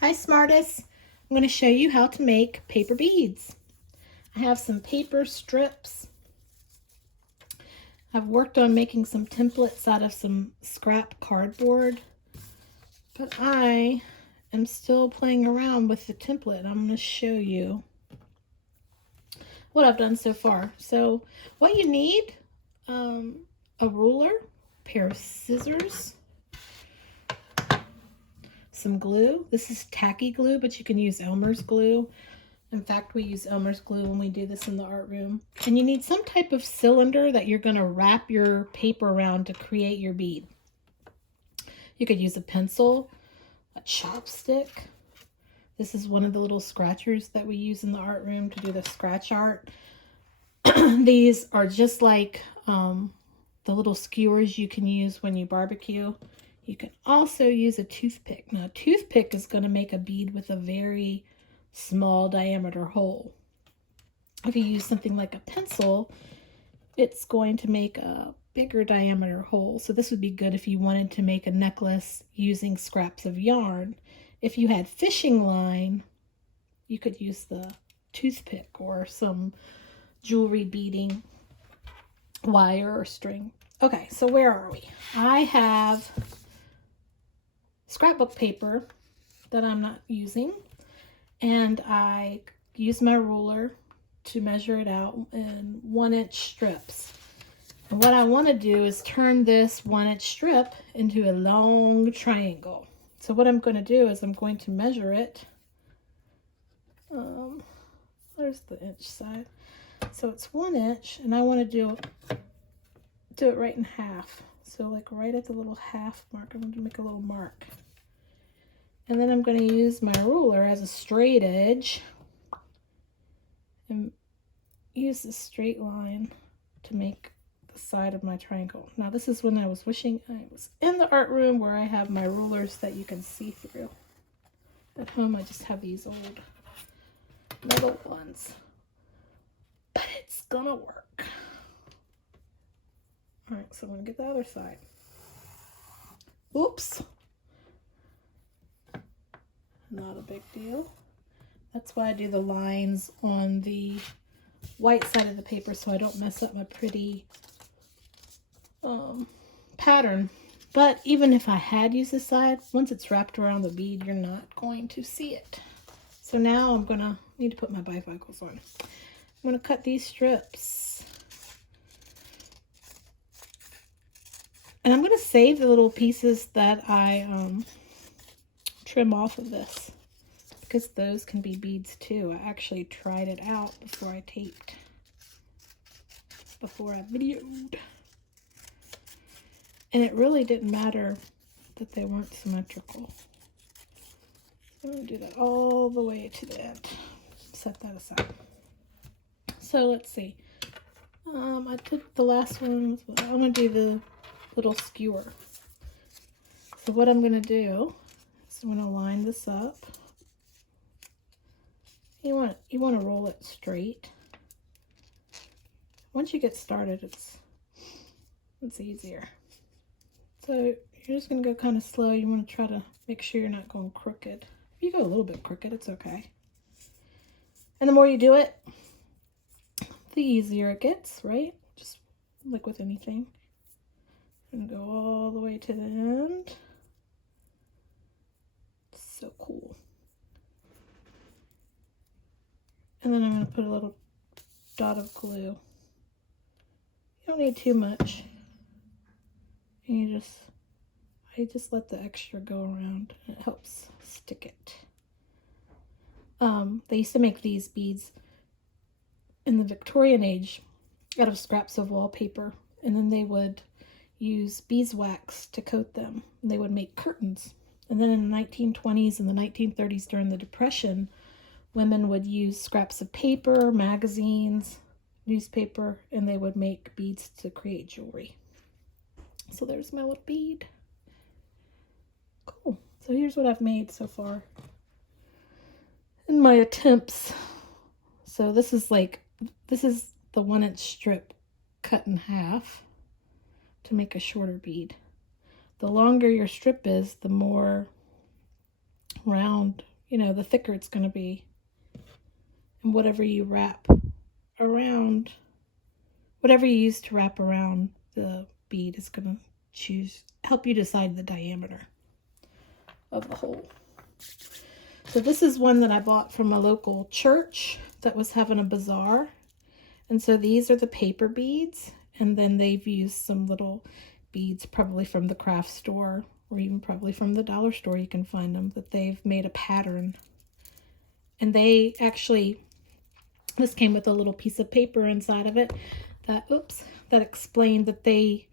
Hi Smartest, I'm going to show you how to make paper beads. I have some paper strips. I've worked on making some templates out of some scrap cardboard, but I am still playing around with the template. I'm going to show you what I've done so far. So what you need, a ruler, a pair of scissors, some glue. This is tacky glue, but you can use Elmer's glue. In fact, we use Elmer's glue when we do this in the art room. And you need some type of cylinder that you're going to wrap your paper around to create your bead. You could use a pencil, a chopstick. This is one of the little scratchers that we use in the art room to do the scratch art. These are just like the little skewers you can use when you barbecue. You can also use a toothpick. Now, a toothpick is going to make a bead with a very small diameter hole. If you use something like a pencil, it's going to make a bigger diameter hole. So this would be good if you wanted to make a necklace using scraps of yarn. If you had fishing line, you could use the toothpick or some jewelry beading wire or string. Okay, so where are we? I have scrapbook paper that I'm not using, and I use my ruler to measure it out in 1-inch strips. And what I want to do is turn this 1-inch strip into a long triangle. So what I'm going to do is I'm going to measure it. There's the inch side. So it's 1 inch, and I want to do it right in half. So like right at the little half mark, I'm going to make a little mark. And then I'm going to use my ruler as a straight edge and use the straight line to make the side of my triangle. Now this is when I was wishing I was in the art room where I have my rulers that you can see through. At home I just have these old metal ones. But it's gonna work. Alright, so I'm gonna get the other side. Oops. Not a big deal. That's why I do the lines on the white side of the paper so I don't mess up my pretty pattern. But even if I had used this side, once it's wrapped around the bead, you're not going to see it. So now I'm gonna need to put my bifocals on. I'm gonna cut these strips. And I'm gonna save the little pieces that I trim off of this, because those can be beads too. I actually tried it out before I taped, before I videoed. And it really didn't matter that they weren't symmetrical. I'm going to do that all the way to the end. Set that aside. So let's see. I did the last one. I'm going to do the little skewer. So what I'm going to do is I'm going to line this up. You want to roll it straight. Once you get started, it's easier. So you're just going to go kind of slow. You want to try to make sure you're not going crooked. If you go a little bit crooked, it's okay. And the more you do it, the easier it gets, right? Just like with anything. And go all the way to the end. So cool. And then I'm going to put a little dot of glue. You don't need too much. And I just let the extra go around, and it helps stick it. They used to make these beads in the Victorian age out of scraps of wallpaper, and then they would use beeswax to coat them. And they would make curtains. And then in the 1920s and the 1930s, during the Depression, women would use scraps of paper, magazines, newspaper, and they would make beads to create jewelry. So there's my little bead. Cool. So here's what I've made so far in my attempts. So this is the 1-inch strip cut in half to make a shorter bead. The longer your strip is, the more round you know, the thicker it's going to be. And whatever you wrap around, whatever you use to wrap around the bead is going to help you decide the diameter of the hole. So this is one that I bought from a local church that was having a bazaar. And so these are the paper beads. And then they've used some little beads, probably from the craft store, or even probably from the dollar store you can find them, that they've made a pattern. And they actually, this came with a little piece of paper inside of it that, that explained that they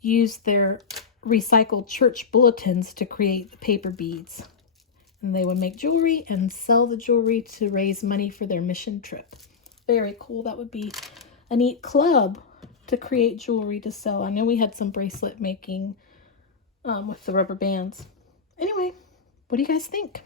used their recycled church bulletins to create the paper beads. And they would make jewelry and sell the jewelry to raise money for their mission trip. Very cool. That would be a neat club to create jewelry to sell. I know we had some bracelet making with the rubber bands. Anyway, what do you guys think?